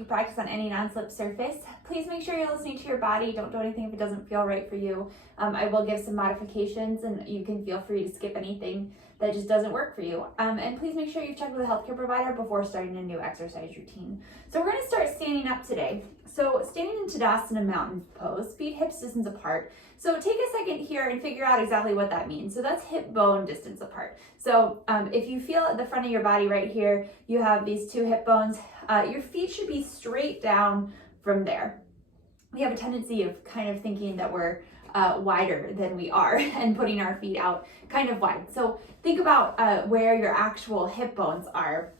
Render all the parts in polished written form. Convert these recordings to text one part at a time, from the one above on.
can practice on any non-slip surface. Please make sure you're listening to your body. Don't do anything if it doesn't feel right for you. I will give some modifications, and you can feel free to skip anything that just doesn't work for you. And please make sure you've checked with a healthcare provider before starting a new exercise routine. So we're going to start standing up today. So standing in Tadasana mountain pose, feet hips distance apart. So take a second here and figure out exactly what that means. So that's hip bone distance apart. So if you feel at the front of your body right here, you have these two hip bones. Your feet should be straight down from there. We have a tendency of kind of thinking that we're wider than we are and putting our feet out kind of wide. So think about where your actual hip bones are.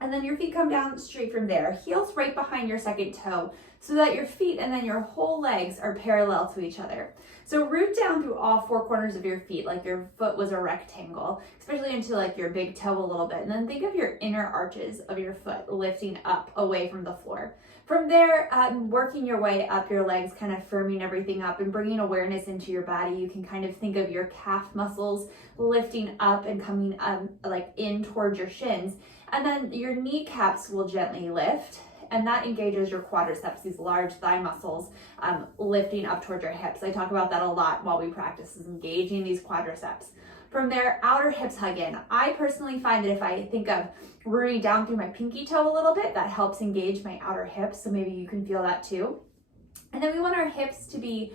And then your feet come down straight from there. Heels right behind your second toe so that your feet and then your whole legs are parallel to each other. So root down through all four corners of your feet like your foot was a rectangle, especially into like your big toe a little bit. And then think of your inner arches of your foot lifting up away from the floor. From there, working your way up your legs, kind of firming everything up and bringing awareness into your body. You can kind of think of your calf muscles lifting up and coming like in towards your shins. And then your kneecaps will gently lift, and that engages your quadriceps, these large thigh muscles lifting up towards your hips. I talk about that a lot while we practice, is engaging these quadriceps. From there, outer hips hug in. I personally find that if I think of rooting down through my pinky toe a little bit, that helps engage my outer hips, so maybe you can feel that too. And then we want our hips to be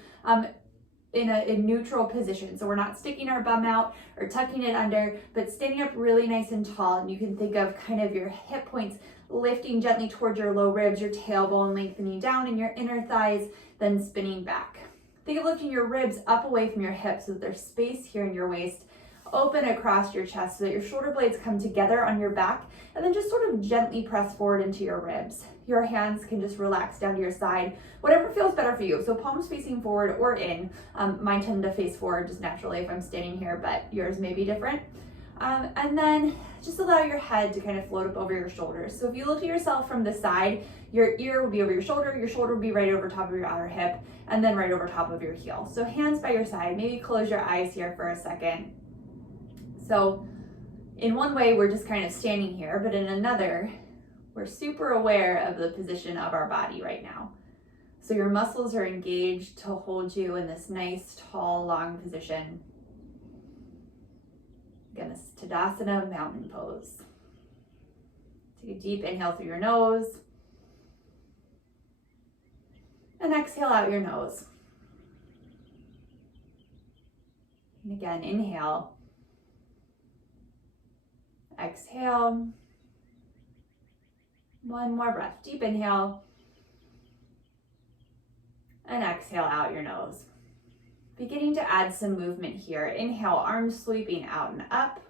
in a neutral position. So we're not sticking our bum out or tucking it under, but standing up really nice and tall. And you can think of kind of your hip points lifting gently towards your low ribs, your tailbone lengthening down in your inner thighs, then spinning back. Think of lifting your ribs up away from your hips so that there's space here in your waist, open across your chest so that your shoulder blades come together on your back, and then just sort of gently press forward into your ribs. Your hands can just relax down to your side, whatever feels better for you. So palms facing forward or in. Mine tend to face forward just naturally if I'm standing here, but yours may be different. And then just allow your head to kind of float up over your shoulders. So if you look at yourself from the side, your ear will be over your shoulder will be right over top of your outer hip, and then right over top of your heel. So hands by your side, maybe close your eyes here for a second. So in one way, we're just kind of standing here, but in another, we're super aware of the position of our body right now. So your muscles are engaged to hold you in this nice, tall, long position. Again, this is Tadasana mountain pose. Take a deep inhale through your nose. And exhale out your nose. And again, inhale. Exhale. One more breath. Deep inhale. And exhale out your nose. Beginning to add some movement here. Inhale, arms sweeping out and up.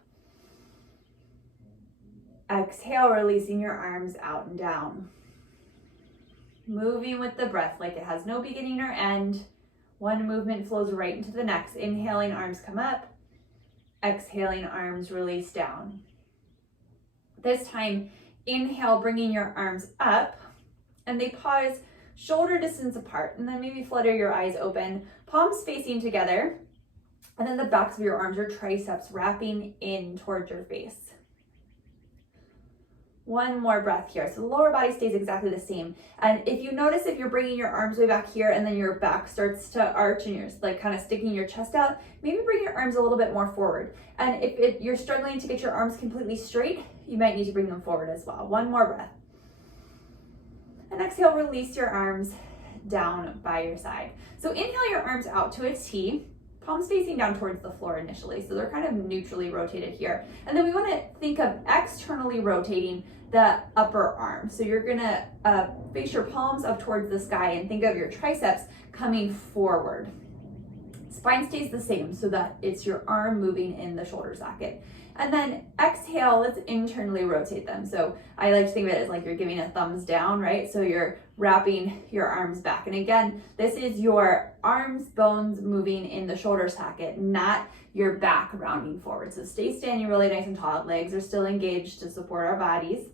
Exhale, releasing your arms out and down. Moving with the breath like it has no beginning or end. One movement flows right into the next. Inhaling, arms come up. Exhaling, arms release down. This time, inhale, bringing your arms up, and they pause shoulder distance apart, and then maybe flutter your eyes open, palms facing together, and then the backs of your arms, your triceps wrapping in towards your face. One more breath here. So the lower body stays exactly the same. And if you notice, if you're bringing your arms way back here and then your back starts to arch and you're like kind of sticking your chest out, maybe bring your arms a little bit more forward. And if you're struggling to get your arms completely straight, you might need to bring them forward as well. One more breath. And exhale, release your arms down by your side. So inhale your arms out to a T, palms facing down towards the floor initially. So they're kind of neutrally rotated here. And then we want to think of externally rotating the upper arm. So you're gonna face your palms up towards the sky and think of your triceps coming forward. Spine stays the same so that it's your arm moving in the shoulder socket. And then exhale, let's internally rotate them. So I like to think of it as like you're giving a thumbs down, right? So you're wrapping your arms back. And again, this is your arms, bones moving in the shoulder socket, not your back rounding forward. So stay standing really nice and tall. Legs are still engaged to support our bodies.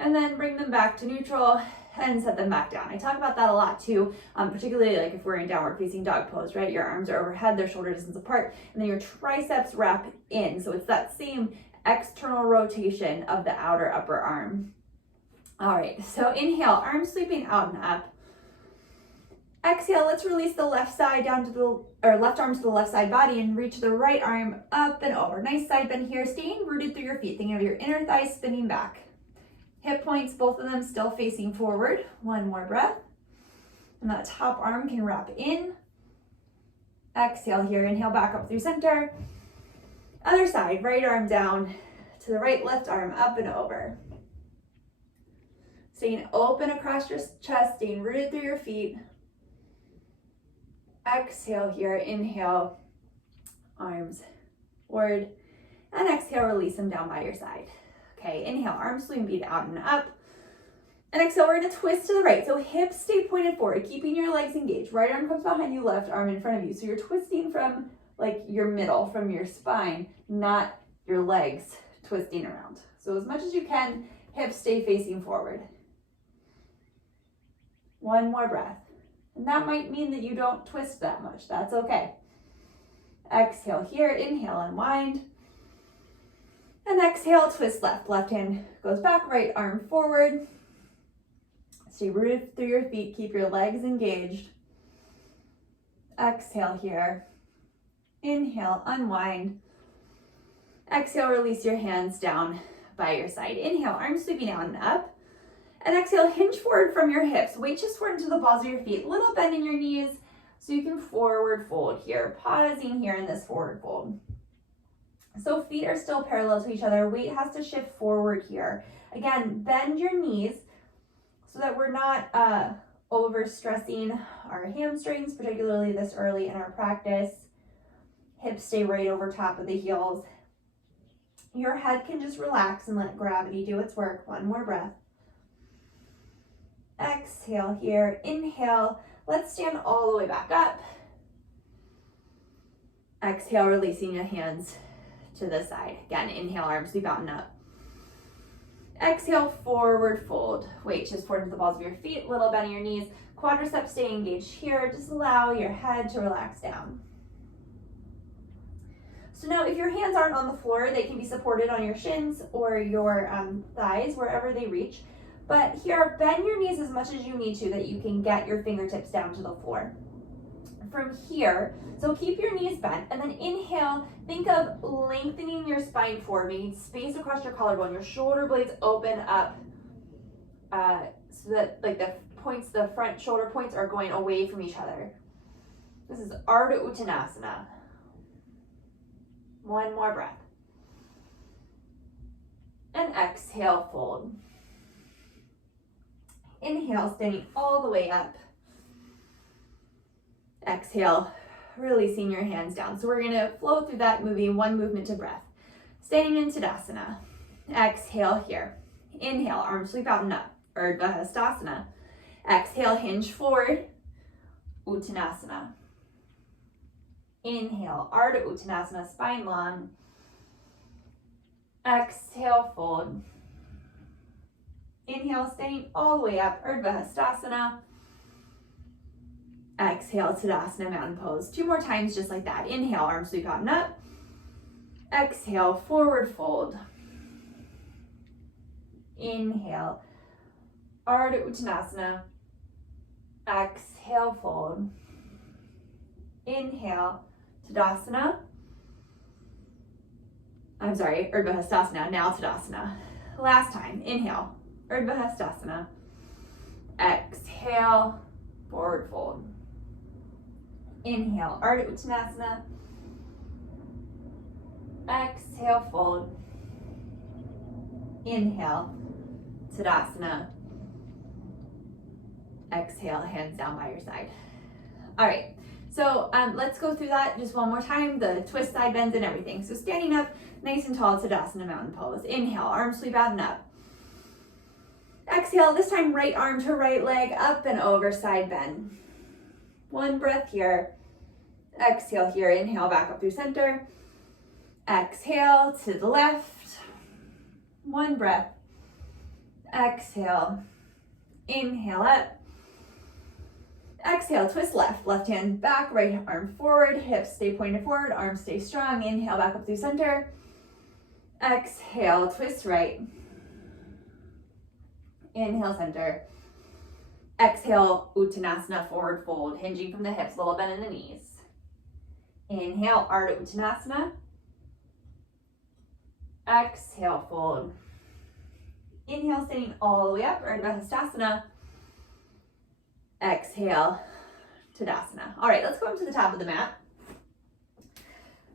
And then bring them back to neutral and set them back down. I talk about that a lot too, particularly like if we're in downward facing dog pose, right? Your arms are overhead, they're shoulder distance apart, and then your triceps wrap in. So it's that same external rotation of the outer upper arm. All right, so inhale, arms sweeping out and up. Exhale, let's release the left side down to the, or left arm to the left side body and reach the right arm up and over. Nice side bend here, staying rooted through your feet. Thinking of your inner thighs spinning back. Hip points, both of them still facing forward. One more breath. And that top arm can wrap in. Exhale here, inhale back up through center. Other side, right arm down to the right, left arm up and over. Staying open across your chest, staying rooted through your feet. Exhale here, inhale, arms forward, and exhale, release them down by your side. Okay, inhale, arms swing beat out and up. And exhale, we're gonna twist to the right. So hips stay pointed forward, keeping your legs engaged. Right arm comes behind you, left arm in front of you. So you're twisting from like your middle, from your spine, not your legs twisting around. So as much as you can, hips stay facing forward. One more breath. And that might mean that you don't twist that much. That's okay. Exhale here, inhale, unwind. And exhale, twist left. Left hand goes back, right arm forward. Stay rooted through your feet, keep your legs engaged. Exhale here. Inhale, unwind. Exhale, release your hands down by your side. Inhale, arms sweeping out and up. And exhale, hinge forward from your hips. Weight just forward into the balls of your feet. Little bend in your knees so you can forward fold here. Pausing here in this forward fold. So feet are still parallel to each other. Weight has to shift forward here. Again, bend your knees so that we're not overstressing our hamstrings, particularly this early in our practice. Hips stay right over top of the heels. Your head can just relax and let gravity do its work. One more breath. Exhale here, inhale. Let's stand all the way back up. Exhale, releasing your hands to the side. Again, inhale, arms sweep out and up. Exhale, forward fold. Weight just forward into the balls of your feet, little bend in your knees. Quadriceps stay engaged here. Just allow your head to relax down. So now if your hands aren't on the floor, they can be supported on your shins or your thighs, wherever they reach. But here, bend your knees as much as you need to that you can get your fingertips down to the floor. From here, so keep your knees bent and then inhale, think of lengthening your spine forward, making space across your collarbone, your shoulder blades open up so that like the points, the front shoulder points are going away from each other. This is Ardha Uttanasana. One more breath. And exhale, fold. Inhale, standing all the way up. Exhale, releasing your hands down. So we're gonna flow through that, moving one movement to breath. Standing in Tadasana. Exhale here. Inhale, arms sweep out and up. Urdhva Hastasana. Exhale, hinge forward. Uttanasana. Inhale, Ardha Uttanasana, spine long. Exhale, fold. Inhale, staying all the way up, Urdhva Hastasana. Exhale, Tadasana, mountain pose. 2 more times just like that. Inhale, arms sweep out and up. Exhale, forward fold. Inhale, Ardha Uttanasana. Exhale, fold. Inhale, Tadasana. I'm sorry, Urdhva Hastasana, now Tadasana. Last time, inhale, Urdhva Hastasana. Exhale, forward fold. Inhale, Ardha Uttanasana. Exhale, fold. Inhale, Tadasana. Exhale, hands down by your side. All right, so let's go through that just one more time, the twist, side bends, and everything. So standing up, nice and tall, Tadasana, mountain pose. Inhale, arms sweep out and up. Exhale, this time right arm to right leg, up and over, side bend. One breath here. Exhale here, inhale back up through center. Exhale to the left. One breath. Exhale. Inhale up. Exhale, twist left. Left hand back, right arm forward. Hips stay pointed forward, arms stay strong. Inhale back up through center. Exhale, twist right. Inhale, center. Exhale, Uttanasana, forward fold, hinging from the hips, little bend in the knees. Inhale, Ardha Uttanasana. Exhale, fold. Inhale, standing all the way up, Ardha Hastasana. Exhale, Tadasana. All right, let's go up to the top of the mat.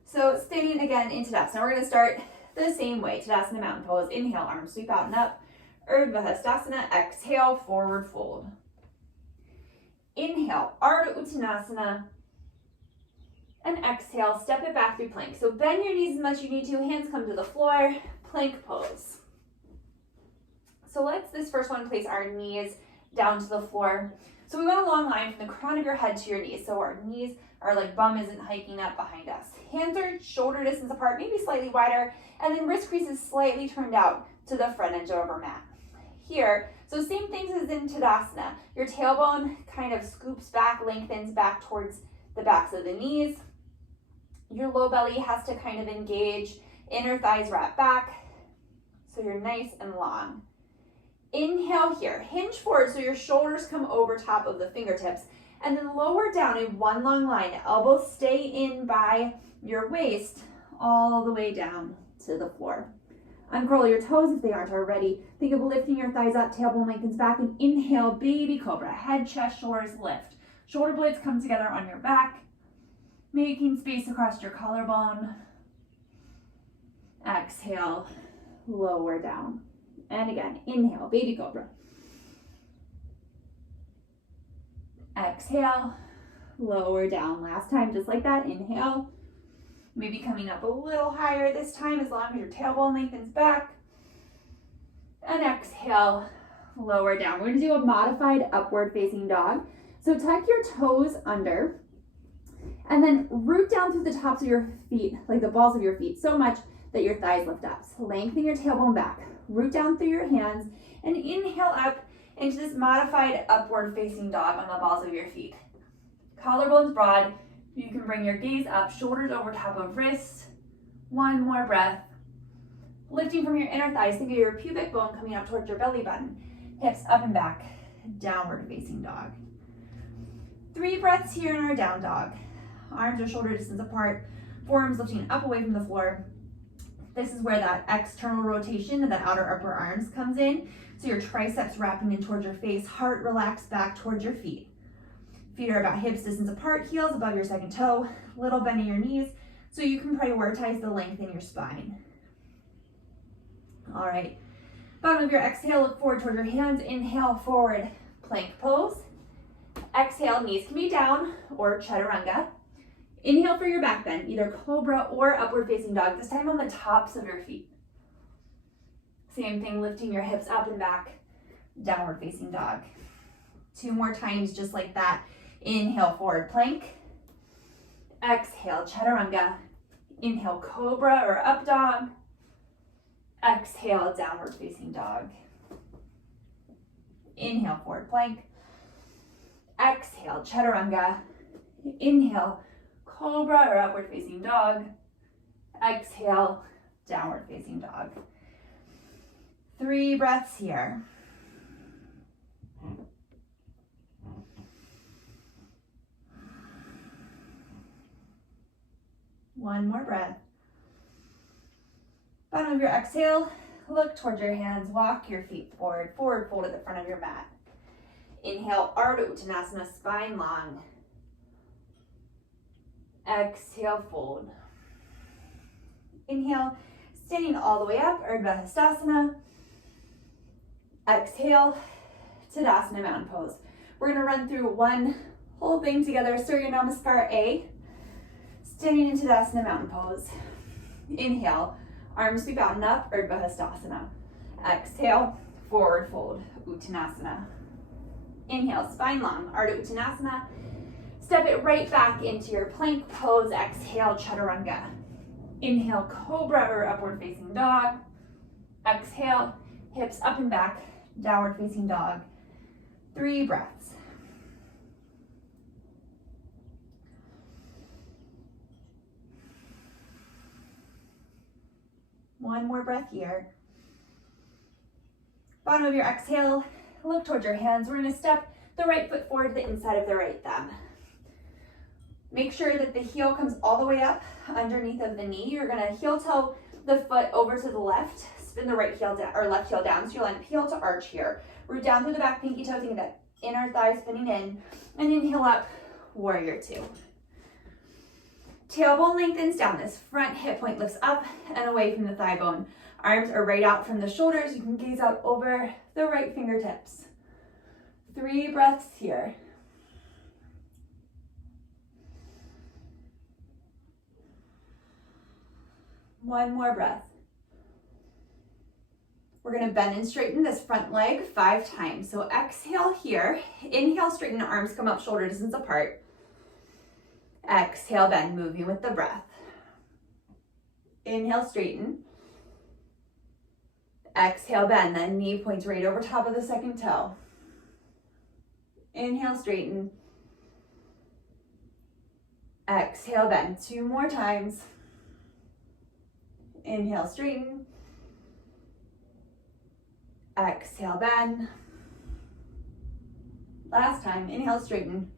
So standing again in Tadasana, we're gonna start the same way. Tadasana, mountain pose. Inhale, arms sweep out and up. Urdhva Hastasana. Exhale, forward fold. Inhale, Ardha Uttanasana. And exhale, step it back through plank. So bend your knees as much as you need to. Hands come to the floor. Plank pose. So let's, this first one, place our knees down to the floor. So we want a long line from the crown of your head to your knees. So our knees, our like bum isn't hiking up behind us. Hands are shoulder distance apart, maybe slightly wider, and then wrist creases slightly turned out to the front edge of our mat. Here, so same things as in Tadasana. Your tailbone kind of scoops back, lengthens back towards the backs of the knees. Your low belly has to kind of engage, inner thighs wrap back, so you're nice and long. Inhale here, hinge forward so your shoulders come over top of the fingertips, and then lower down in one long line. Elbows stay in by your waist all the way down to the floor. Uncurl your toes if they aren't already. Think of lifting your thighs up, tailbone lengthens back, and inhale, baby cobra. Head, chest, shoulders lift. Shoulder blades come together on your back, making space across your collarbone. Exhale, lower down. And again, inhale, baby cobra. Exhale, lower down. Last time, just like that. Inhale. Maybe coming up a little higher this time, as long as your tailbone lengthens back. And exhale, lower down. We're gonna do a modified upward facing dog. So tuck your toes under, and then root down through the tops of your feet, like the balls of your feet, so much that your thighs lift up. So lengthen your tailbone back. Root down through your hands and inhale up into this modified upward facing dog on the balls of your feet. Collarbones broad. You can bring your gaze up, shoulders over top of wrists. One more breath. Lifting from your inner thighs, think of your pubic bone coming up towards your belly button. Hips up and back, downward facing dog. 3 breaths here in our down dog. Arms are shoulder distance apart, forearms lifting up away from the floor. This is where that external rotation of the outer upper arms comes in. So your triceps wrapping in towards your face, heart relaxed back towards your feet. Feet are about hips distance apart, heels above your second toe, little bend in your knees so you can prioritize the length in your spine. All right, bottom of your exhale, look forward towards your hands. Inhale, forward plank pose. Exhale, knees can be down or chaturanga. Inhale for your back bend, either cobra or upward facing dog, this time on the tops of your feet. Same thing, lifting your hips up and back, downward facing dog. 2 more times just like that. Inhale, forward plank. Exhale, chaturanga. Inhale, cobra or up dog. Exhale, downward facing dog. Inhale, forward plank. Exhale, chaturanga. Inhale, cobra or upward facing dog. Exhale, downward facing dog. 3 breaths here. One more breath. Bottom of your exhale, look towards your hands, walk your feet forward, forward fold at the front of your mat. Inhale, Ardha Uttanasana, spine long. Exhale, fold. Inhale, standing all the way up, Urdhva Hastasana. Exhale, Tadasana, mountain pose. We're gonna run through one whole thing together. Surya Namaskar A. Standing in Tadasana, mountain pose. Inhale, arms sweep out and up, Urdhva Hastasana. Exhale, forward fold, Uttanasana. Inhale, spine long, Ardha Uttanasana. Step it right back into your plank pose. Exhale, chaturanga. Inhale, cobra or upward facing dog. Exhale, hips up and back, downward facing dog. 3 breaths. One more breath here. Bottom of your exhale, look towards your hands. We're gonna step the right foot forward to the inside of the right thumb. Make sure that the heel comes all the way up underneath of the knee. You're gonna heel toe the foot over to the left, spin the right heel down or left heel down. So you'll line up heel to arch here. Root down through the back pinky toe, taking that inner thigh spinning in, and inhale up, warrior two. Tailbone lengthens down. This front hip point lifts up and away from the thigh bone. Arms are right out from the shoulders. You can gaze out over the right fingertips. 3 breaths here. One more breath. We're gonna bend and straighten this front leg 5 times. So exhale here, inhale, straighten the arms, come up shoulder distance apart. Exhale, bend, moving with the breath. Inhale, straighten. Exhale, bend, then knee points right over top of the second toe. Inhale, straighten. Exhale, bend. 2 more times. Inhale, straighten. Exhale, bend. Last time, inhale, straighten.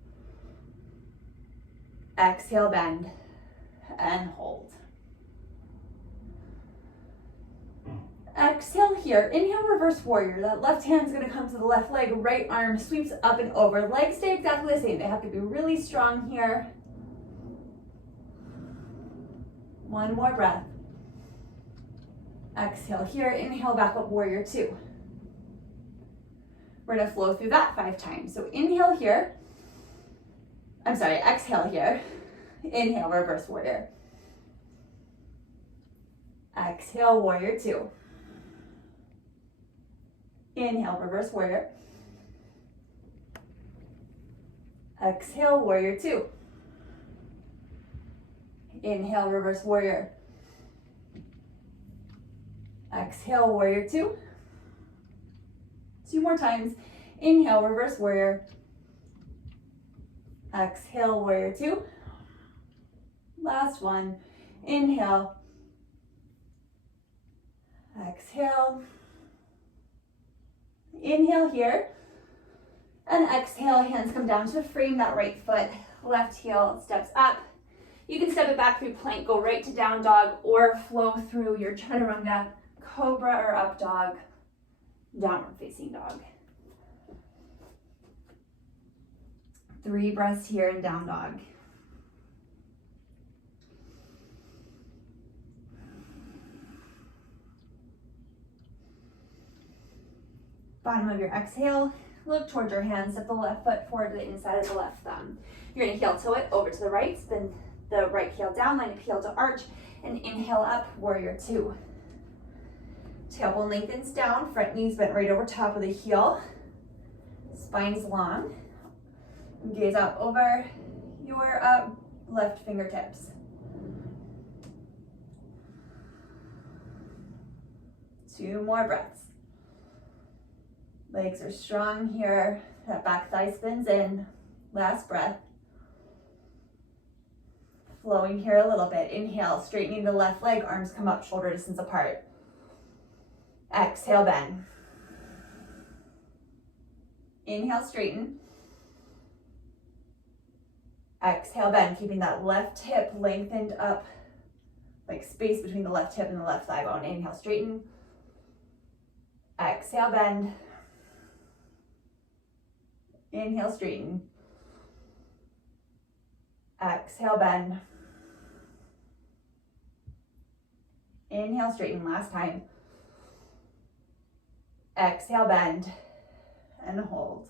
Exhale, bend, and hold. Exhale here, inhale, reverse warrior. That left hand's gonna come to the left leg, right arm sweeps up and over. Legs stay exactly the same. They have to be really strong here. One more breath. Exhale here, inhale, back up, warrior two. We're gonna flow through that 5 times. So inhale here. Exhale here. Inhale, reverse warrior. Exhale, warrior two. Inhale, reverse warrior. Exhale, warrior two. Inhale, reverse warrior. Exhale, warrior two. 2 more times. Inhale, reverse warrior. Exhale, warrior two. Last one. Inhale. Exhale. Inhale here. And exhale, hands come down to frame that right foot. Left heel steps up. You can step it back through plank, go right to down dog, or flow through your chaturanga, cobra or up dog, downward facing dog. 3 breaths here in down dog. Bottom of your exhale, look towards your hands, step the left foot forward to the inside of the left thumb. You're gonna heel toe it over to the right, spin the right heel down, line up heel to arch, and inhale up, warrior two. Tailbone lengthens down, front knees bent right over top of the heel. Spine's long. Gaze out over your left fingertips. 2 more breaths. Legs are strong here. That back thigh spins in. Last breath. Flowing here a little bit. Inhale, straightening the left leg, arms come up, shoulder distance apart. Exhale, bend. Inhale, straighten. Exhale, bend, keeping that left hip lengthened up, like space between the left hip and the left thigh bone. Inhale, straighten. Exhale, bend. Inhale, straighten. Exhale, bend. Inhale, straighten, last time. Exhale, bend, and hold.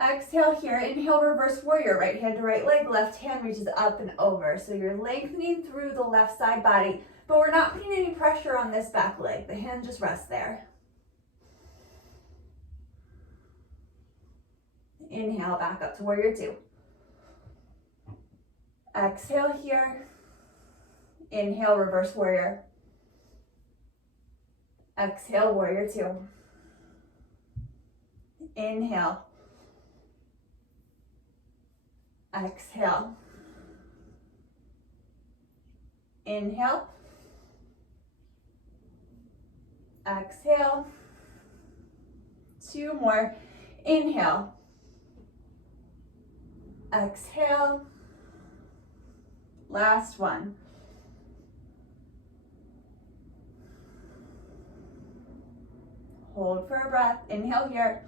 Exhale here, inhale, reverse warrior, right hand to right leg, left hand reaches up and over. So you're lengthening through the left side body, but we're not putting any pressure on this back leg. The hand just rests there. Inhale, back up to warrior two. Exhale here. Inhale, reverse warrior. Exhale, warrior two. Inhale. Exhale. Inhale. Exhale. 2 more. Inhale. Exhale. Last one. Hold for a breath. Inhale here.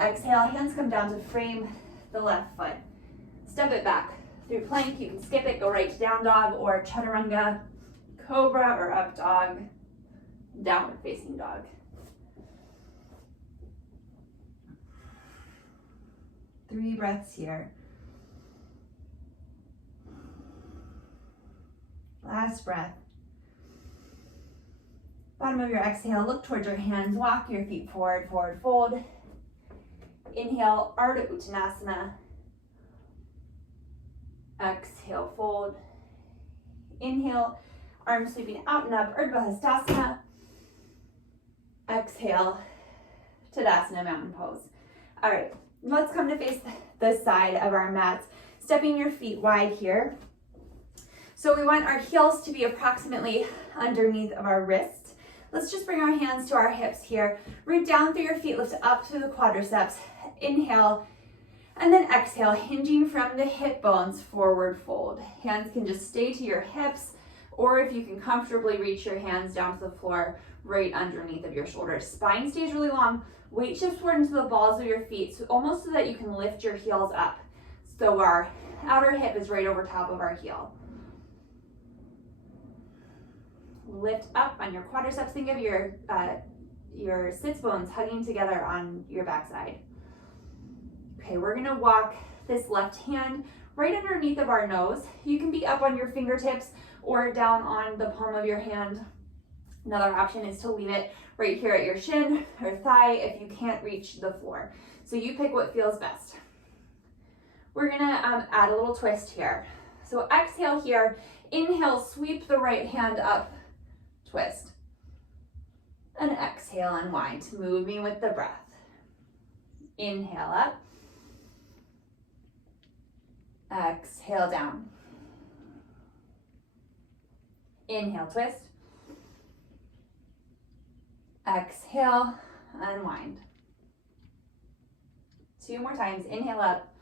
Exhale. Hands come down to frame the left foot. Step it back through plank. You can skip it, go right to down dog or chaturanga, cobra or up dog, downward facing dog. Three breaths here. Last breath. Bottom of your exhale, look towards your hands, walk your feet forward, forward fold. Inhale, Ardha Uttanasana. Exhale, fold. Inhale, arms sweeping out and up, Urdhva Hastasana. Exhale, Tadasana, mountain pose. All right, let's come to face the side of our mats, stepping your feet wide here. So we want our heels to be approximately underneath of our wrists. Let's just bring our hands to our hips here. Root down through your feet, lift up through the quadriceps. Inhale, and then exhale, hinging from the hip bones, forward fold. Hands can just stay to your hips, or if you can comfortably reach your hands down to the floor, right underneath of your shoulders. Spine stays really long. Weight shifts forward into the balls of your feet, so almost so that you can lift your heels up. So our outer hip is right over top of our heel. Lift up on your quadriceps. Think of your sits bones hugging together on your backside. Okay, we're gonna walk this left hand right underneath of our nose. You can be up on your fingertips or down on the palm of your hand. Another option is to leave it right here at your shin or thigh if you can't reach the floor. So you pick what feels best. We're gonna add a little twist here. So exhale here, inhale, sweep the right hand up, twist. And exhale, unwind, moving with the breath. Inhale up. Exhale down. Inhale, twist. Exhale, unwind. 2 more times. Inhale up.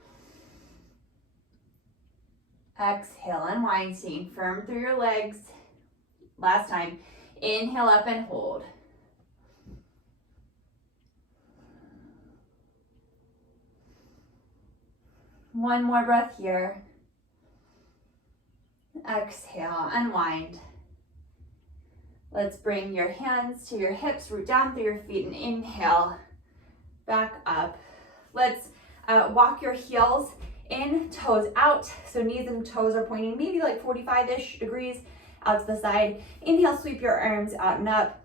Exhale, unwind, staying firm through your legs. Last time. Inhale up and hold. One more breath here. Exhale, unwind. Let's bring your hands to your hips, root down through your feet, and inhale, back up. Let's walk your heels in, toes out. So knees and toes are pointing maybe like 45-ish degrees out to the side. Inhale, sweep your arms out and up.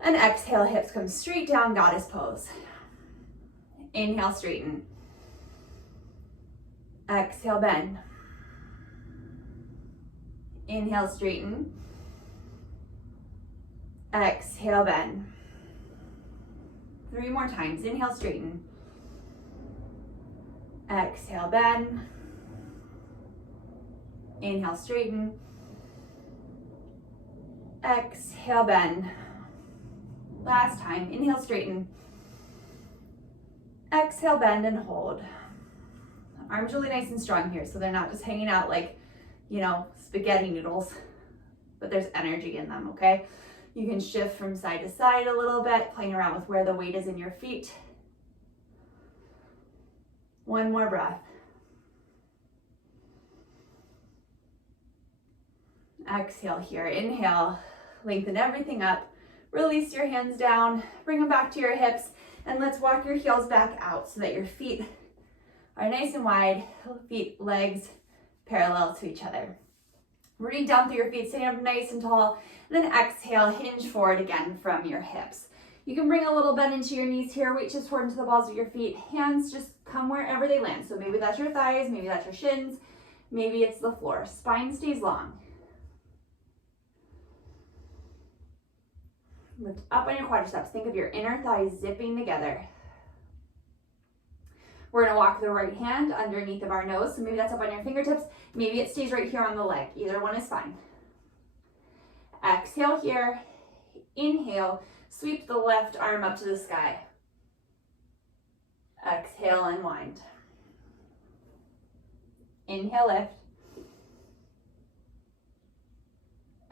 And exhale, hips come straight down, goddess pose. Inhale, straighten. Exhale, bend. Inhale, straighten. Exhale, bend. 3 more times. Inhale, straighten. Exhale, bend. Inhale, straighten. Exhale, bend. Last time. Inhale, straighten. Exhale, bend and hold. Arms really nice and strong here, so they're not just hanging out like, spaghetti noodles, but there's energy in them, okay? You can shift from side to side a little bit, playing around with where the weight is in your feet. 1 more breath. Exhale here. Inhale, lengthen everything up. Release your hands down, bring them back to your hips, and let's walk your heels back out so that your feet are nice and wide, feet, legs parallel to each other. Rooting down through your feet, sitting up nice and tall, and then exhale, hinge forward again from your hips. You can bring a little bend into your knees here, weight just forward into the balls of your feet. Hands just come wherever they land. So maybe that's your thighs, maybe that's your shins, maybe it's the floor. Spine stays long. Lift up on your quadriceps. Think of your inner thighs zipping together. We're gonna walk the right hand underneath of our nose. So maybe that's up on your fingertips. Maybe it stays right here on the leg. Either one is fine. Exhale here. Inhale, sweep the left arm up to the sky. Exhale, unwind. Inhale, lift.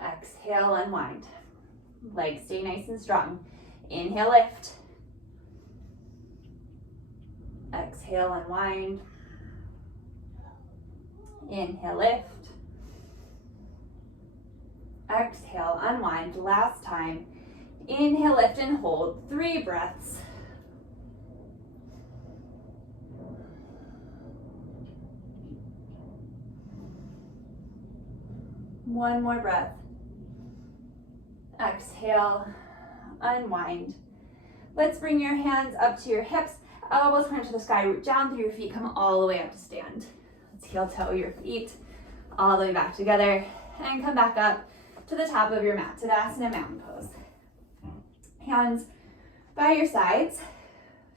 Exhale, unwind. Legs stay nice and strong. Inhale, lift. Exhale, unwind. Inhale, lift. Exhale, unwind. Last time. Inhale, lift and hold. 3 breaths. One more breath. Exhale, unwind. Let's bring your hands up to your hips, elbows point to the sky, root down through your feet, come all the way up to stand. Let's heel toe your feet all the way back together and come back up to the top of your mat, Tadasana mountain pose. Hands by your sides.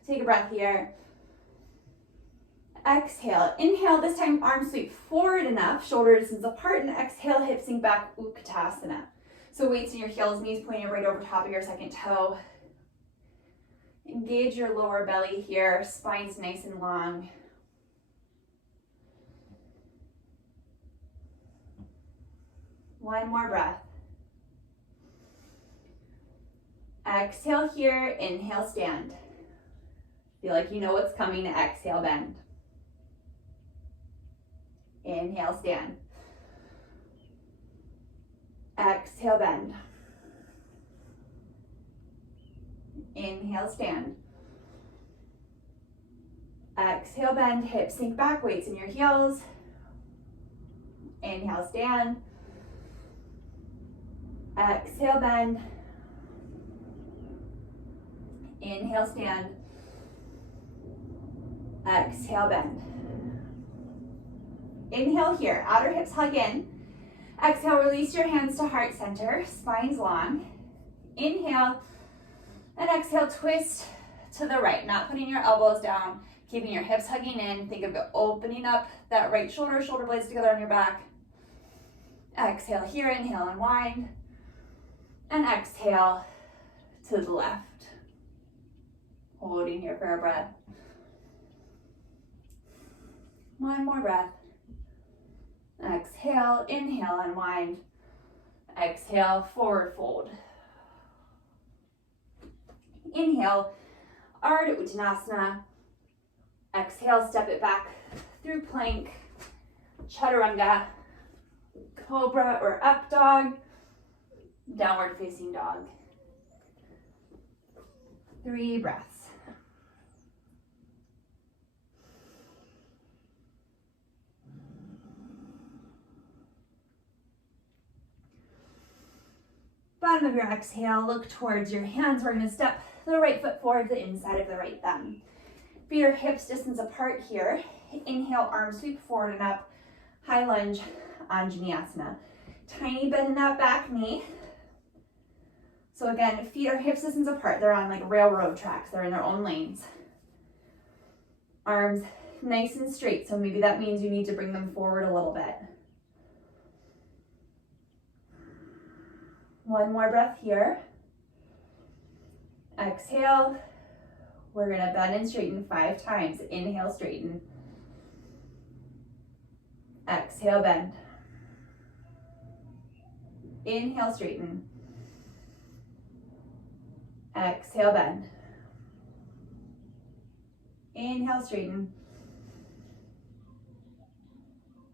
Take a breath here. Exhale, inhale, this time arms sweep forward enough, shoulder distance apart, and exhale, hips sink back, Utkatasana. So weights in your heels, knees pointing right over top of your second toe. Engage your lower belly here, spine's nice and long. One more breath. Exhale here, inhale, stand. Feel like you know what's coming, exhale, bend. Inhale, stand. Exhale, bend. Inhale, stand. Exhale, bend, hips sink back, weights in your heels. Inhale, stand. Exhale, bend. Inhale, stand. Exhale, bend. Inhale here, outer hips hug in. Exhale, release your hands to heart center, spine's long. Inhale, and exhale, twist to the right, not putting your elbows down, keeping your hips hugging in. Think of it opening up that right shoulder, shoulder blades together on your back. Exhale here, inhale, unwind. And exhale to the left. Holding here for a breath. One more breath. Exhale, inhale, unwind. Exhale, forward fold. Inhale, Ardha Uttanasana. Exhale, step it back through plank, chaturanga, cobra or up dog, downward facing dog. 3 breaths. Bottom of your exhale, look towards your hands. We're going to step the right foot forward to the inside of the right thumb. Feet are hips distance apart here. Inhale, arms sweep forward and up. High lunge, Anjaneyasana. Tiny bend in that back knee. So again, feet are hips distance apart. They're on like railroad tracks. They're in their own lanes. Arms nice and straight. So maybe that means you need to bring them forward a little bit. One more breath here. Exhale. We're gonna bend and straighten 5 times. Inhale, straighten. Exhale, bend. Inhale, straighten. Exhale, bend. Inhale, straighten.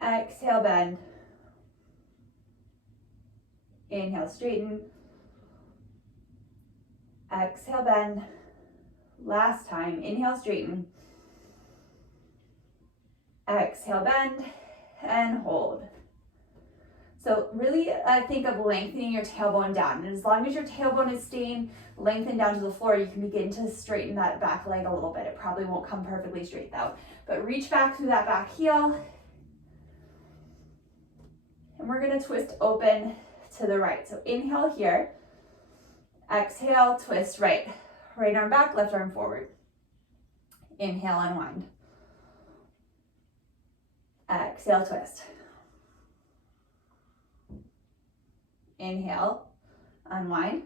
Exhale, bend. Inhale, straighten. Exhale, bend. Last time, inhale, straighten. Exhale, bend, and hold. So really think of lengthening your tailbone down. And as long as your tailbone is staying lengthened down to the floor, you can begin to straighten that back leg a little bit. It probably won't come perfectly straight though. But reach back through that back heel. And we're gonna twist open to the right. So inhale here. Exhale, twist right. Right arm back, left arm forward. Inhale, unwind. Exhale, twist. Inhale, unwind.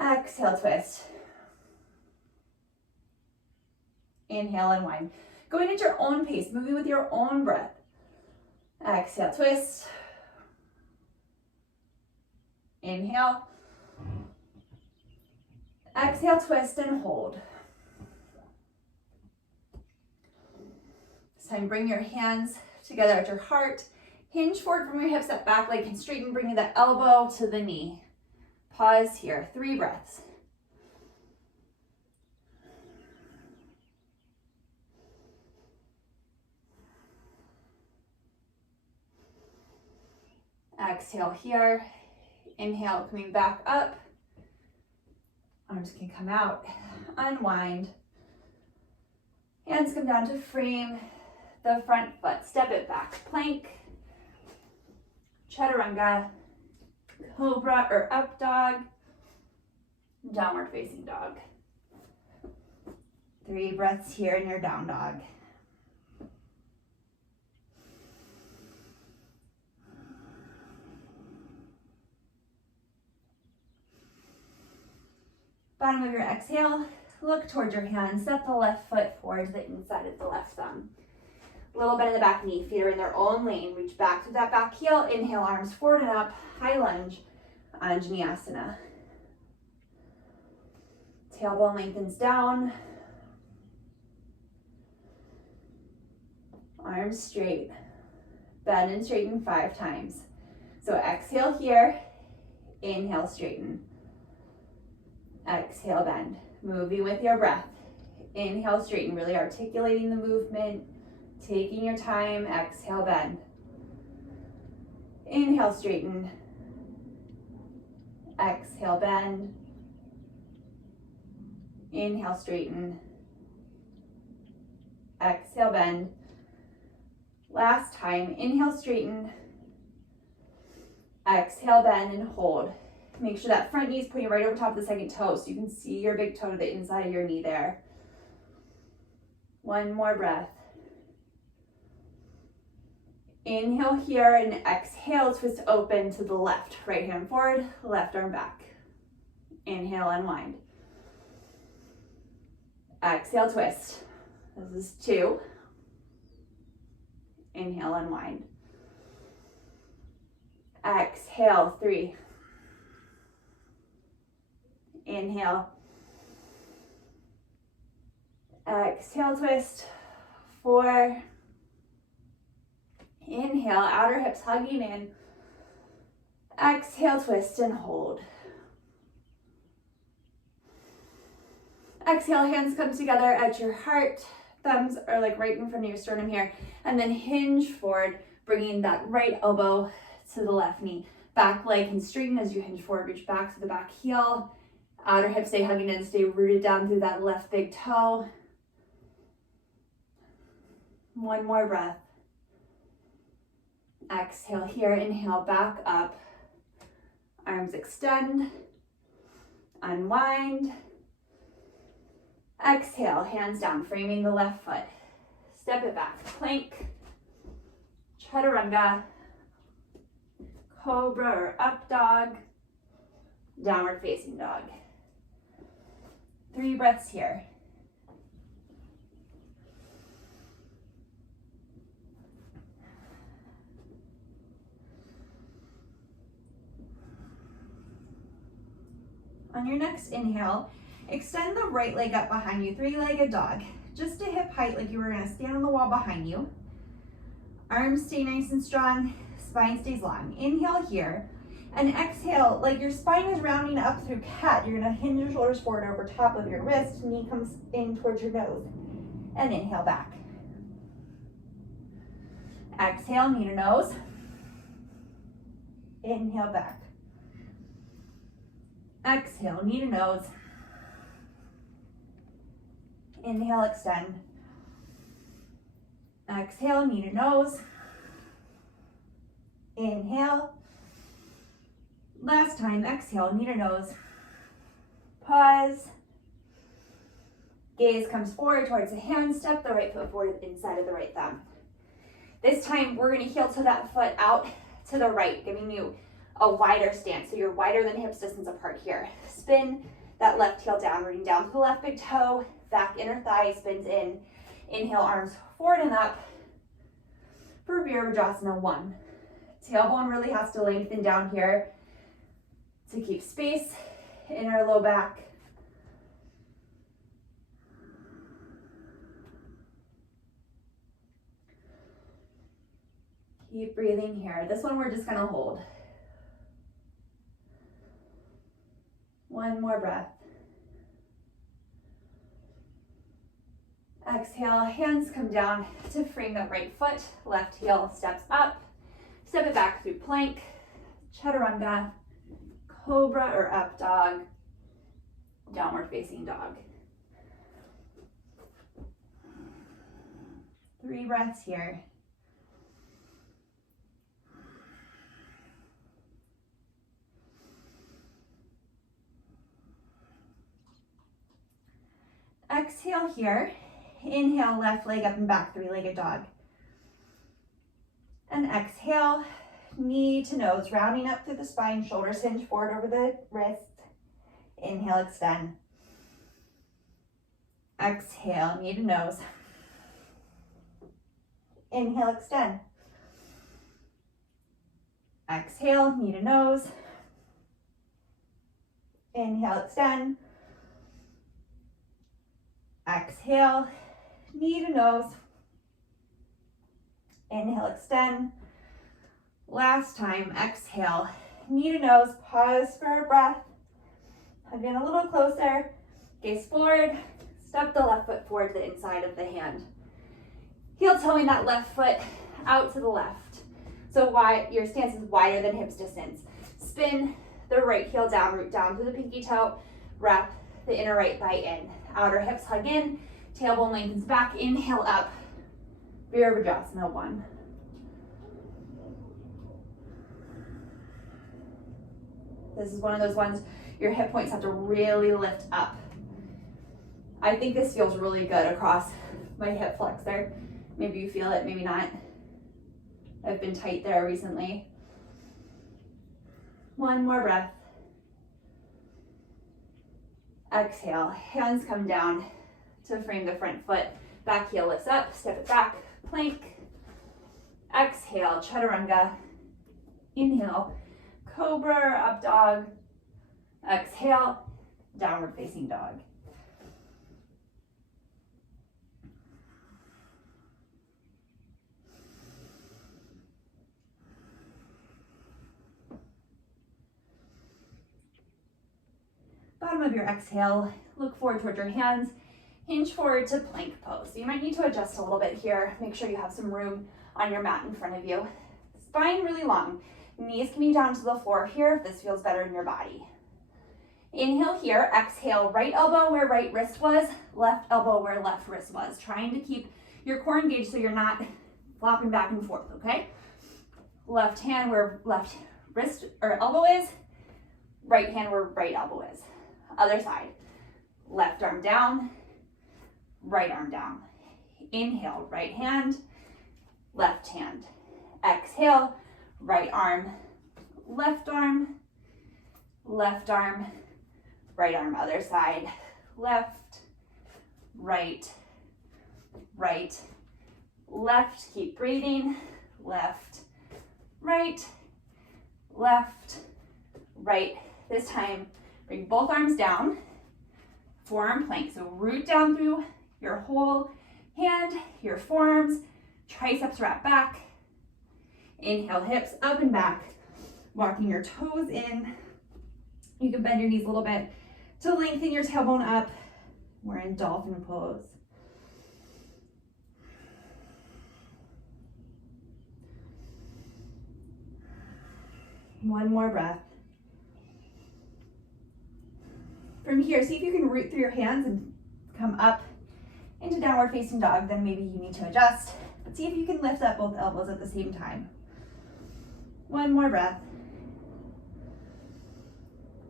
Exhale, twist. Inhale, unwind. Going at your own pace, moving with your own breath. Exhale, twist. Inhale. Exhale, twist and hold. This time, bring your hands together at your heart. Hinge forward from your hips, that back leg can straighten, bringing the elbow to the knee. Pause here, 3 breaths. Exhale here. Inhale, coming back up. Arms can come out. Unwind. Hands come down to frame the front foot. Step it back. Plank. Chaturanga. Cobra or up dog. Downward facing dog. 3 breaths here in your down dog. Bottom of your exhale, look towards your hands. Set the left foot forward to the inside of the left thumb. A little bit in the back knee. Feet are in their own lane. Reach back to that back heel. Inhale, arms forward and up. High lunge, Anjaneyasana. Tailbone lengthens down. Arms straight. Bend and straighten 5 times. So exhale here. Inhale, straighten. Exhale, bend. Moving with your breath. Inhale, straighten. Really articulating the movement. Taking your time. Exhale, bend. Inhale, straighten. Exhale, bend. Inhale, straighten. Exhale, bend. Last time. Inhale, straighten. Exhale, bend and hold. Make sure that front knee is pointing right over top of the second toe so you can see your big toe to the inside of your knee there. 1 more breath. Inhale here and exhale, twist open to the left. Right hand forward, left arm back. Inhale, unwind. Exhale, twist. This is 2. Inhale, unwind. Exhale, 3. Inhale. Exhale, twist. 4. Inhale, outer hips hugging in. Exhale, twist and hold. Exhale, hands come together at your heart. Thumbs are like right in front of your sternum here. And then hinge forward, bringing that right elbow to the left knee. Back leg can straighten as you hinge forward, reach back to the back heel. Outer hips stay hugging in, stay rooted down through that left big toe. 1 more breath. Exhale here, inhale, back up. Arms extend. Unwind. Exhale, hands down, framing the left foot. Step it back, plank. Chaturanga. Cobra or up dog. Downward facing dog. 3 breaths here. On your next inhale, extend the right leg up behind you, 3-legged dog. Just to hip height like you were gonna stand on the wall behind you. Arms stay nice and strong, spine stays long. Inhale here. And exhale, like your spine is rounding up through cat. You're gonna hinge your shoulders forward over top of your wrist, knee comes in towards your nose. And inhale back. Exhale, knee to nose. Inhale back. Exhale, knee to nose. Inhale, extend. Exhale, knee to nose. Inhale. Last time, exhale, knee to nose. Pause. Gaze comes forward towards the hand. Step the right foot forward inside of the right thumb. This time, we're going to heel toe that foot out to the right, giving you a wider stance. So you're wider than hips distance apart here. Spin that left heel down, rooting down to the left big toe, back inner thigh spins in. Inhale, arms forward and up for Virabhadrasana 1. Tailbone really has to lengthen down here to keep space in our low back. Keep breathing here. This one we're just gonna hold. One more breath. Exhale, hands come down to frame the right foot, left heel steps up, step it back through plank, chaturanga, cobra or up dog, downward facing dog. 3 breaths here. Exhale here. Inhale, left leg up and back, 3-legged dog. And exhale, knee to nose, rounding up through the spine, shoulders hinge forward over the wrist. Inhale, extend. Exhale, knee to nose. Inhale, extend. Exhale, knee to nose. Inhale, extend. Exhale, knee to nose. Inhale, extend. Last time, exhale, knee to nose, pause for a breath. Hug in a little closer, gaze forward, step the left foot forward to the inside of the hand. Heel toeing that left foot out to the left. So your stance is wider than hips distance. Spin the right heel down, root down through the pinky toe, wrap the inner right thigh in. Outer hips hug in, tailbone lengthens back, inhale up, Virabhadrasana 1. This is one of those ones your hip points have to really lift up. I think this feels really good across my hip flexor. Maybe you feel it, maybe not. I've been tight there recently. 1 more breath. Exhale, hands come down to frame the front foot. Back heel lifts up, step it back, plank. Exhale, chaturanga. Inhale, cobra or up dog. Exhale, downward facing dog. Bottom of your exhale, look forward towards your hands, hinge forward to plank pose. So you might need to adjust a little bit here. Make sure you have some room on your mat in front of you. Spine really long. Knees can be down to the floor here if this feels better in your body. Inhale here, exhale, right elbow where right wrist was, left elbow where left wrist was. Trying to keep your core engaged so you're not flopping back and forth, okay? Left hand where left wrist or elbow is, right hand where right elbow is. Other side, left arm down, right arm down. Inhale, right hand, left hand. Exhale, right arm, right arm, other side, left, right, right, left, keep breathing, left, right, right. This time, bring both arms down, forearm plank. So root down through your whole hand, your forearms, triceps wrap back. Inhale, hips up and back, walking your toes in. You can bend your knees a little bit to lengthen your tailbone up. We're in dolphin pose. One more breath. From here, see if you can root through your hands and come up into downward facing dog. Then maybe you need to adjust. But see if you can lift up both elbows at the same time. One more breath.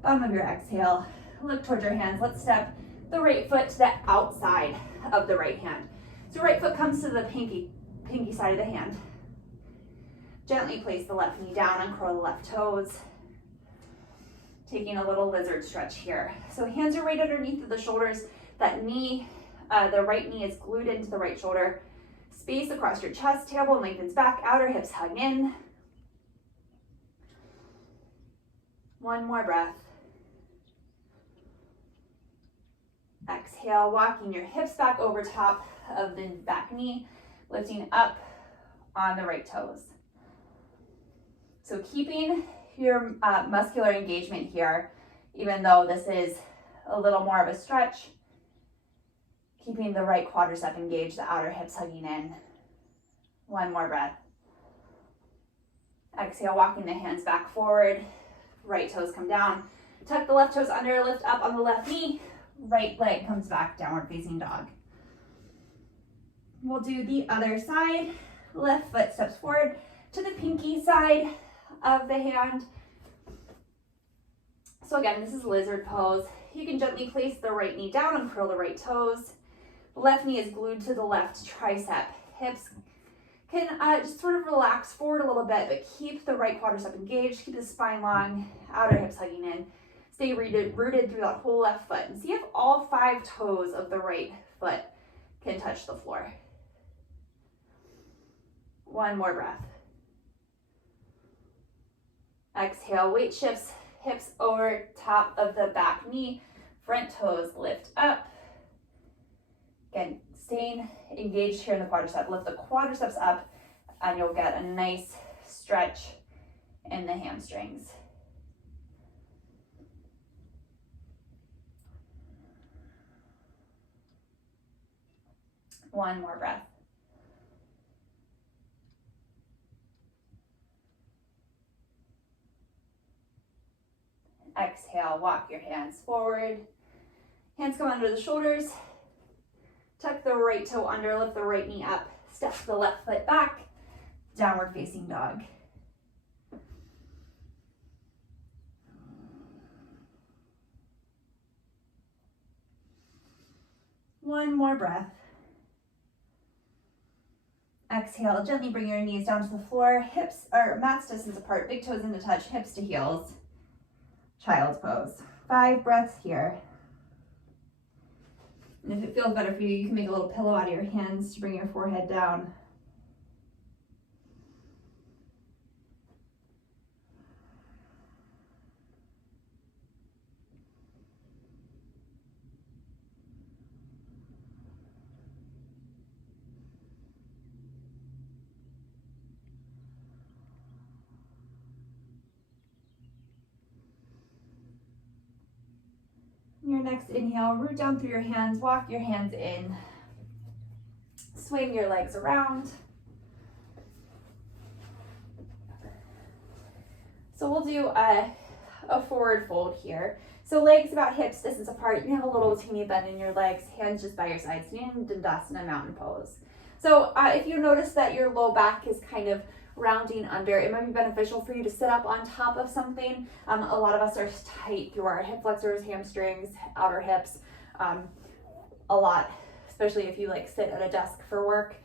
Bottom of your exhale, look towards your hands. Let's step the right foot to the outside of the right hand. So right foot comes to the pinky side of the hand. Gently place the left knee down, uncurl the left toes. Taking a little lizard stretch here. So hands are right underneath of the shoulders. That knee, the right knee is glued into the right shoulder. Space across your chest, tailbone lengthens back, outer hips hug in. One more breath. Exhale, walking your hips back over top of the back knee, lifting up on the right toes. So keeping your muscular engagement here, even though this is a little more of a stretch, keeping the right quadricep engaged, the outer hips hugging in. One more breath. Exhale, walking the hands back forward, right toes come down. Tuck the left toes under, lift up on the left knee, right leg comes back, downward facing dog. We'll do the other side. Left foot steps forward to the pinky side of the hand. So again, this is lizard pose. You can gently place the right knee down and curl the right toes. Left knee is glued to the left tricep. Hips can just sort of relax forward a little bit, but keep the right quadricep engaged, keep the spine long, outer hips hugging in. Stay rooted through that whole left foot. And see if all 5 toes of the right foot can touch the floor. One more breath. Exhale, weight shifts, hips over top of the back knee, front toes lift up. Again, staying engaged here in the quadricep. Lift the quadriceps up and you'll get a nice stretch in the hamstrings. One more breath. Exhale, walk your hands forward. Hands come under the shoulders. Tuck the right toe under, lift the right knee up. Step the left foot back. Downward facing dog. One more breath. Exhale, gently bring your knees down to the floor. Hips are mat's distance apart, big toes into touch, hips to heels. Child's pose. 5 breaths here. And if it feels better for you, you can make a little pillow out of your hands to bring your forehead down. Your next inhale, root down through your hands, walk your hands in. Swing your legs around. So we'll do a forward fold here. So legs about hips distance apart. You have a little teeny bend in your legs, hands just by your sides, in Dandasana mountain pose. So if you notice that your low back is kind of rounding under, it might be beneficial for you to sit up on top of something. A lot of us are tight through our hip flexors, hamstrings, outer hips, a lot, especially if you like sit at a desk for work.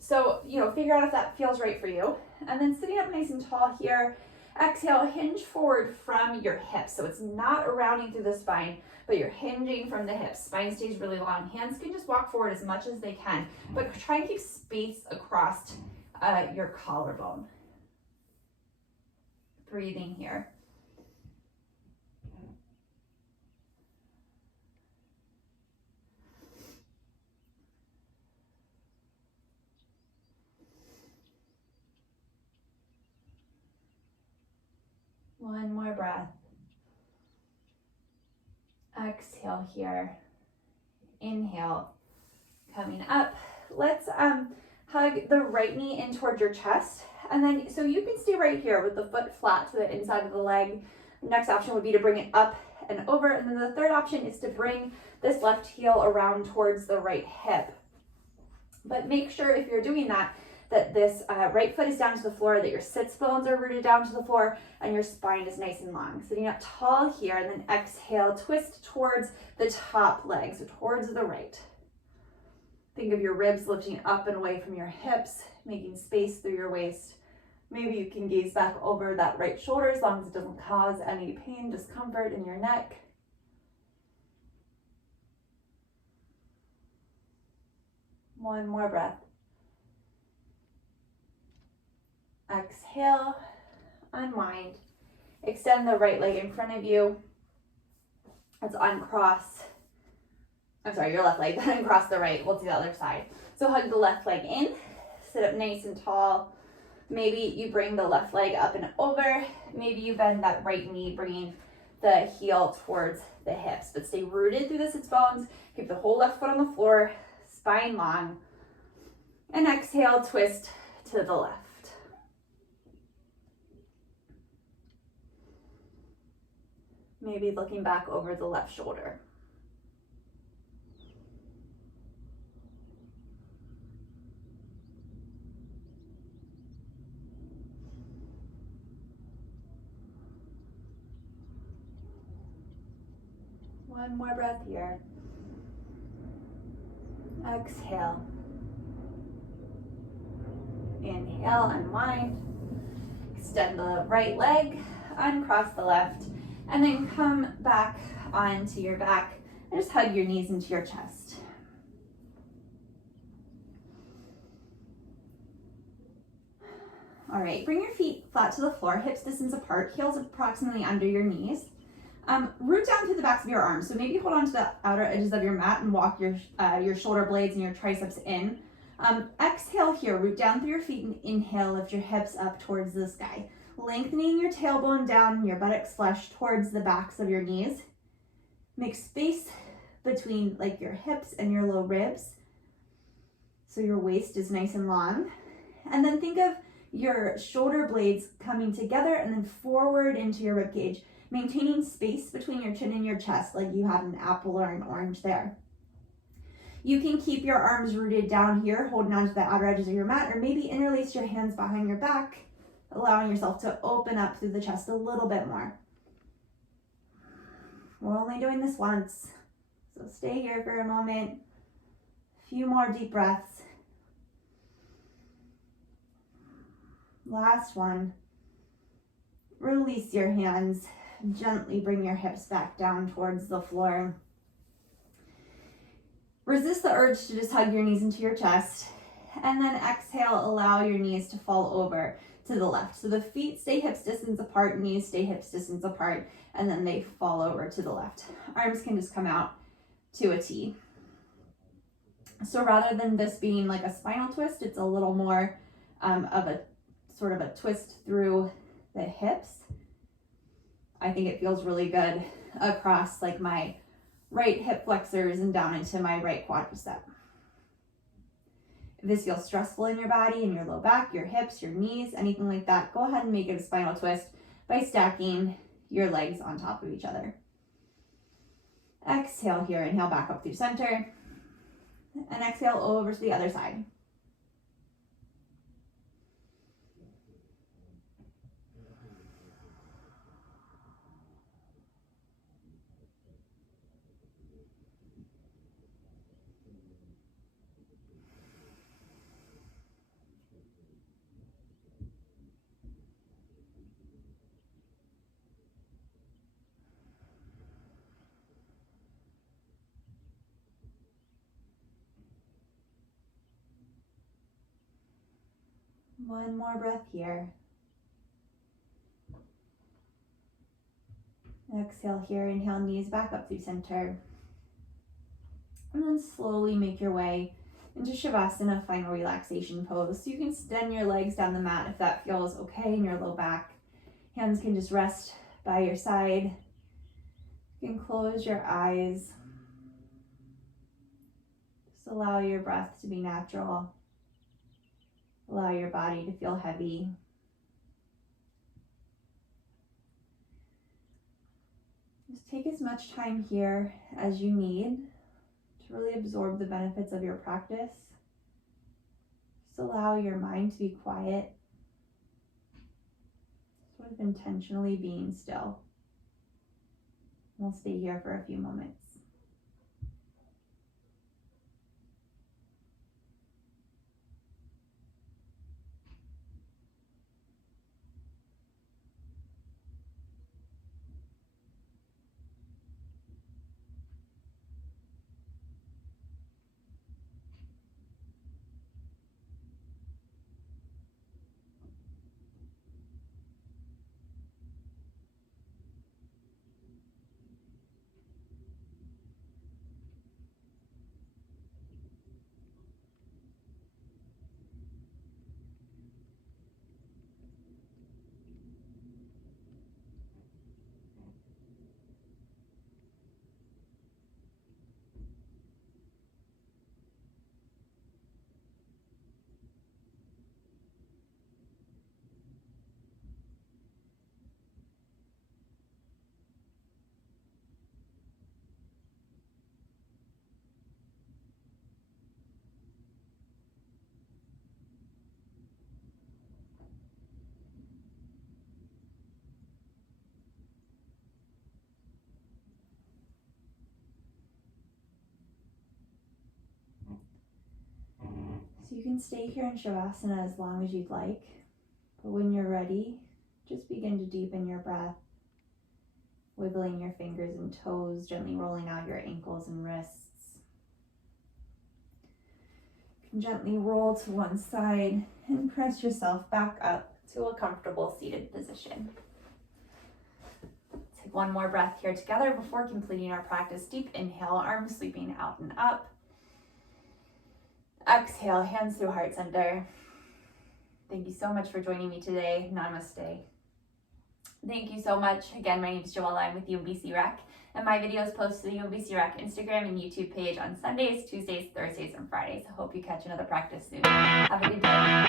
So, figure out if that feels right for you. And then sitting up nice and tall here, exhale, hinge forward from your hips. So it's not a rounding through the spine, but you're hinging from the hips. Spine stays really long. Hands can just walk forward as much as they can, but try and keep space across your collarbone. Breathing here. One more breath. Exhale here. Inhale. Coming up. Let's hug the right knee in towards your chest. And then, so you can stay right here with the foot flat to the inside of the leg. The next option would be to bring it up and over. And then the third option is to bring this left heel around towards the right hip. But make sure if you're doing that, that this right foot is down to the floor, that your sits bones are rooted down to the floor, and your spine is nice and long. Sitting up tall here, and then exhale, twist towards the top leg, so towards the right. Think of your ribs lifting up and away from your hips, making space through your waist, Maybe you can gaze back over that right shoulder as long as it doesn't cause any pain, discomfort in your neck. One more breath. Exhale, unwind. Extend the right leg in front of you. Let's uncross. I'm sorry, your left leg, then uncross the right. We'll do the other side. So hug the left leg in, sit up nice and tall. Maybe you bring the left leg up and over. Maybe you bend that right knee, bringing the heel towards the hips, but stay rooted through the sits bones. Keep the whole left foot on the floor, spine long. And exhale, twist to the left. Maybe looking back over the left shoulder. One more breath here. Exhale. Inhale, unwind. Extend the right leg, uncross the left, and then come back onto your back and just hug your knees into your chest. All right, bring your feet flat to the floor, hips distance apart, heels approximately under your knees. Root down through the backs of your arms. So maybe hold on to the outer edges of your mat and walk your shoulder blades and your triceps in. Exhale here, root down through your feet and inhale, lift your hips up towards the sky. Lengthening your tailbone down, your buttocks flush towards the backs of your knees. Make space between like your hips and your low ribs. So your waist is nice and long. And then think of your shoulder blades coming together and then forward into your rib cage, maintaining space between your chin and your chest like you have an apple or an orange there. You can keep your arms rooted down here, holding onto the outer edges of your mat, or maybe interlace your hands behind your back, allowing yourself to open up through the chest a little bit more. We're only doing this once, so stay here for a moment. A few more deep breaths. Last one. Release your hands. Gently bring your hips back down towards the floor. Resist the urge to just hug your knees into your chest. And then exhale, allow your knees to fall over to the left. So the feet stay hips distance apart, knees stay hips distance apart, and then they fall over to the left. Arms can just come out to a T. So rather than this being like a spinal twist, it's a little more of a sort of a twist through the hips. I think it feels really good across like my right hip flexors and down into my right quadricep. If this feels stressful in your body, in your low back, your hips, your knees, anything like that, go ahead and make it a spinal twist by stacking your legs on top of each other. Exhale here, inhale back up through center, and exhale over to the other side. One more breath here. Exhale here, inhale, knees back up through center. And then slowly make your way into Shavasana, final relaxation pose. So you can extend your legs down the mat if that feels okay in your low back. Hands can just rest by your side. You can close your eyes. Just allow your breath to be natural. Allow your body to feel heavy. Just take as much time here as you need to really absorb the benefits of your practice. Just allow your mind to be quiet, sort of intentionally being still. We'll stay here for a few moments. You can stay here in Shavasana as long as you'd like, but when you're ready, just begin to deepen your breath, wiggling your fingers and toes, gently rolling out your ankles and wrists. You can gently roll to one side and press yourself back up to a comfortable seated position. Take one more breath here together before completing our practice. Deep inhale, arms sweeping out and up. Exhale, hands through heart center. Thank you so much for joining me today. Namaste. Thank you so much. Again, my name is Joella. I'm with UMBC Rec, and my videos post to the UMBC Rec Instagram and YouTube page on Sundays, Tuesdays, Thursdays, and Fridays. I hope you catch another practice soon. Have a good day.